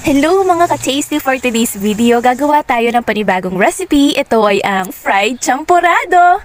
Hello mga ka-tasty! For today's video, gagawa tayo ng panibagong recipe. Ito ay ang fried champurrado!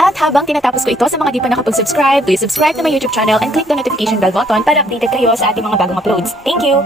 At habang tinatapos ko ito, sa mga di pa nakapag-subscribe, please subscribe to my YouTube channel and click the notification bell button para updated kayo sa ating mga bagong uploads. Thank you!